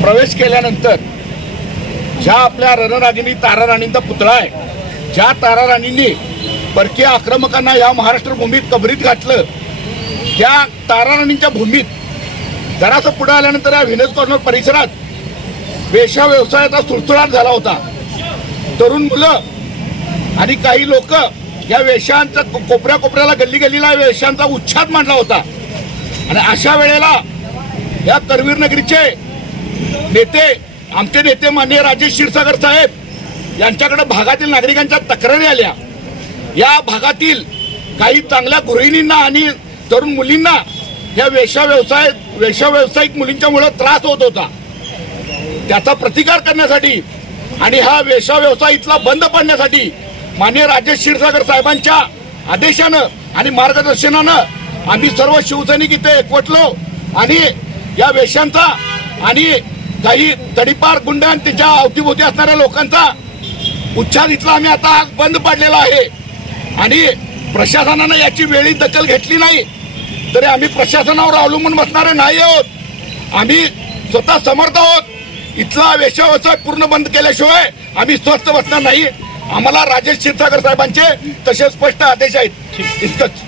प्रवेश केल्यानंतर ज्या आपल्या रणरागिणी ताराराणींचा पुतळा आहे, ज्या ताराराणींनी परकीय आक्रमकांना या महाराष्ट्र भूमीत कबरीत घातलं, त्या ताराराणींच्या भूमीत जरासं पुढे आल्यानंतर या व्हिनस कॉर्नर परिसरात वेश्या व्यवसायाचा सुळसुळाट झाला होता। तरुण मुलं आणि काही लोक या वेश्यांचा कोपऱ्या कोपऱ्याला गल्ली गल्लीला वेश्यांचा उच्छाद मांडला होता। आणि अशा वेळेला या करवीर नगरीचे नेते, आमचे नेते माननीय राजेश क्षीरसागर साहेब यांच्याकडे भागातील नागरिकांच्या तक्रारी आल्या। या भागातील काही चांगल्या गृहिणींना आणि तरुण मुलींना या वेश्या व्यावसायिक मुलींच्यामुळे त्रास होत होता। त्याचा प्रतिकार करण्यासाठी आणि हा वेश्या व्यवसाय इथला बंद पाडण्यासाठी माननीय राजेश क्षीरसागर साहेबांच्या आदेशानं आणि मार्गदर्शनानं आम्ही सर्व शिवसैनिक इथे एकवटलो आणि या वेश्यांचा आणि काही तडीपार गुंड आणि त्याच्या अवतीभोवती असणाऱ्या लोकांचा उच्छाद इथला आम्ही आता बंद पाडलेला आहे। आणि प्रशासनानं याची वेळी दखल घेतली नाही तरी आम्ही प्रशासनावर अवलंबून बसणारे नाही आहोत। आम्ही स्वतः समर्थ आहोत। इथला वेश्या व्यवसाय पूर्ण बंद केल्याशिवाय आम्ही स्वस्थ बसणार नाही। आम्हाला राजेश क्षीरसागर साहेबांचे तसे स्पष्ट आदेश आहेत। इतकंच।